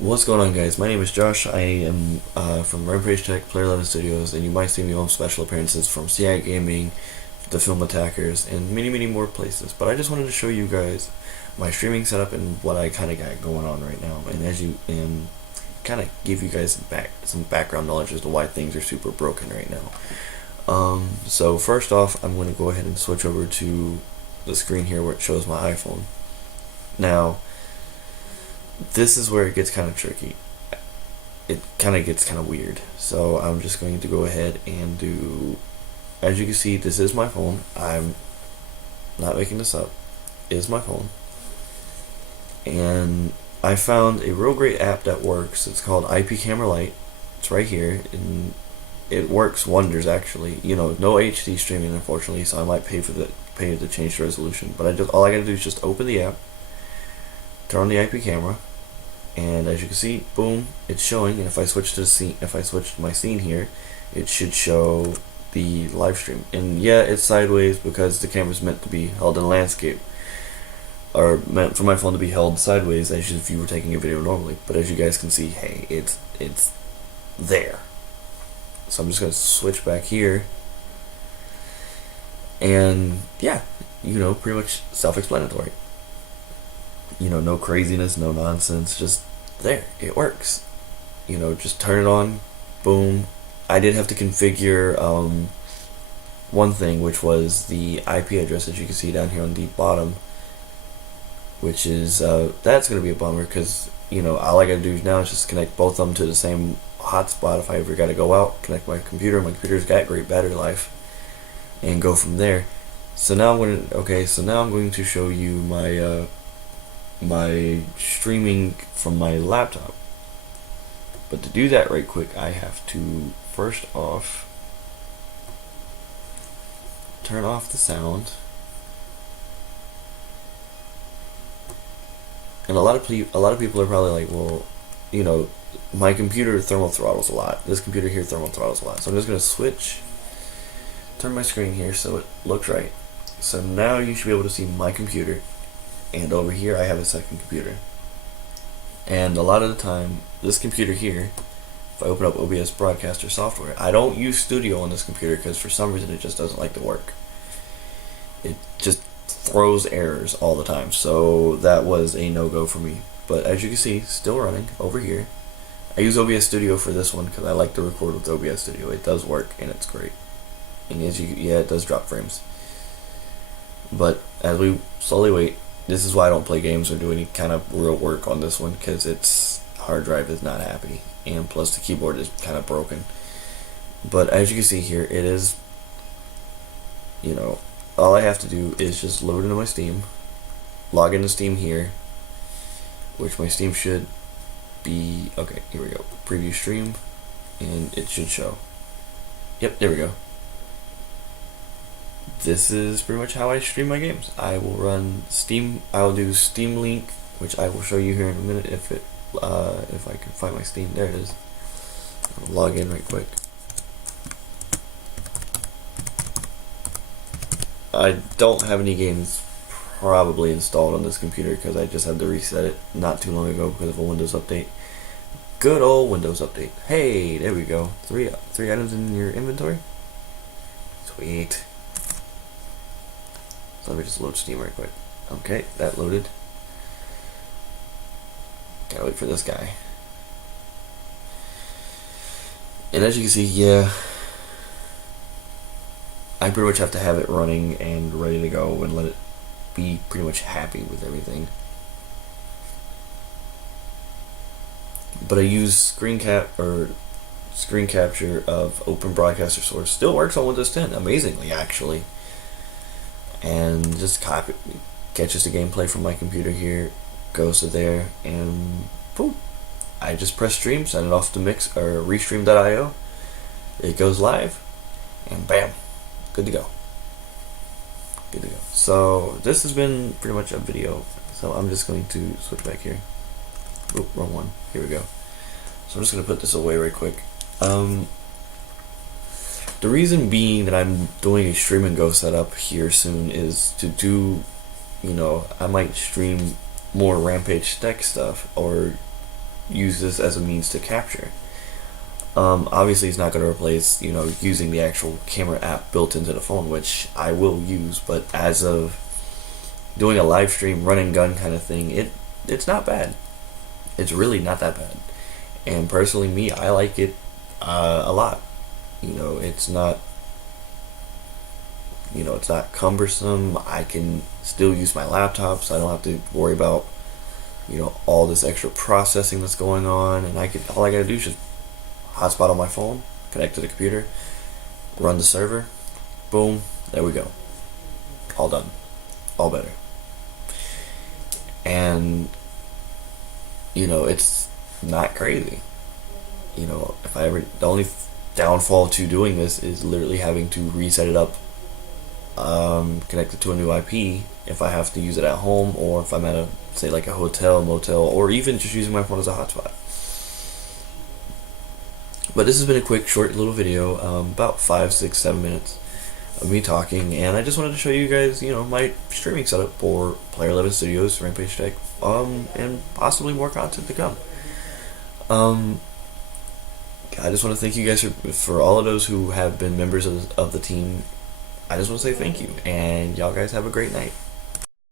What's going on, guys? My name is Josh. I am from Rampage Tech, Player 11 Studios, and you might see me on special appearances from CI Gaming, the Film Attackers, and many more places. But I just wanted to show you guys my streaming setup and what I kind of got going on right now, and kind of give you guys some background knowledge as to why things are super broken right now. So first off, I'm going to go ahead and switch over to the screen here where it shows my iPhone. Now, this is where it gets kind of tricky. It kind of gets kind of weird. So I'm just going to go ahead and do, as you can see, this is my phone. I'm not making this up. It is my phone. And I found a real great app that works. It's called IP Camera Lite. It's right here, and it works wonders actually. No HD streaming unfortunately, so I might pay to change the resolution. But all I gotta do is just open the app, turn on the IP camera, and as you can see, boom, it's showing. And if I switch to my scene here, it should show the live stream. And yeah, it's sideways because the camera's meant to be held in landscape, or meant for my phone to be held sideways as if you were taking a video normally. But as you guys can see, hey, it's there. So I'm just gonna switch back here, and yeah, pretty much self-explanatory. No craziness, no nonsense, just there. It works. Just turn it on, boom. I did have to configure one thing, which was the IP address that you can see down here on the bottom, which is that's gonna be a bummer because all I gotta do now is just connect both of them to the same hotspot. If I ever gotta go out, connect my computer's got great battery life, and go from there. So now I'm going to show you my streaming from my laptop. But to do that right quick, I have to first off turn off the sound. And a lot of people are probably like, well, my computer thermal throttles a lot. This computer here thermal throttles a lot. So I'm just gonna turn my screen here so it looks right. So now you should be able to see my computer, and over here I have a second computer. And a lot of the time, this computer here, if I open up OBS Broadcaster software, I don't use Studio on this computer because for some reason it just doesn't like to work. It just throws errors all the time, so that was a no-go for me. But as you can see, still running over here. I use OBS Studio for this one because I like to record with OBS Studio. It does work and it's great. And it does drop frames. But as we slowly wait, this is why I don't play games or do any kind of real work on this one, because its hard drive is not happy, and plus the keyboard is kind of broken. But as you can see here, it is, all I have to do is just load into my Steam, log into Steam here, which my Steam should be, okay, here we go, preview stream, and it should show. Yep, there we go. This is pretty much how I stream my games. I will run Steam. I'll do Steam Link, which I will show you here in a minute if I can find my Steam. There it is. I'll log in right quick. I don't have any games probably installed on this computer because I just had to reset it not too long ago because of a Windows update. Good old Windows update. Hey, there we go. Three items in your inventory. Sweet. So let me just load Steam right quick. Okay, that loaded. Gotta wait for this guy. And as you can see, yeah, I pretty much have to have it running and ready to go and let it be pretty much happy with everything. But I use screen capture of Open Broadcaster Source. Still works on Windows 10, amazingly actually. And just catches the gameplay from my computer here, goes to there, and boom. I just press stream, send it off to restream.io. It goes live, and bam, good to go. Good to go. So this has been pretty much a video. So I'm just going to switch back here. Oop, wrong one. Here we go. So I'm just going to put this away right quick. The reason being that I'm doing a stream and go setup here soon is to do, I might stream more Rampage Tech stuff, or use this as a means to capture. Obviously, it's not going to replace, using the actual camera app built into the phone, which I will use. But as of doing a live stream, run and gun kind of thing, it's not bad. It's really not that bad. And personally, me, I like it a lot. It's not. It's not cumbersome. I can still use my laptop, so I don't have to worry about all this extra processing that's going on. And all I gotta do is just hotspot on my phone, connect to the computer, run the server, boom, there we go. All done. All better. And, it's not crazy. The only downfall to doing this is literally having to reset it up, connected to a new IP if I have to use it at home, or if I'm at like a hotel, motel, or even just using my phone as a hotspot. But this has been a quick, short little video, about 5, 6, 7 minutes of me talking, and I just wanted to show you guys, my streaming setup for Player 11 Studios, Rampage Tech, and possibly more content to come. I just want to thank you guys for all of those who have been members of the team. I just want to say thank you, and y'all guys have a great night.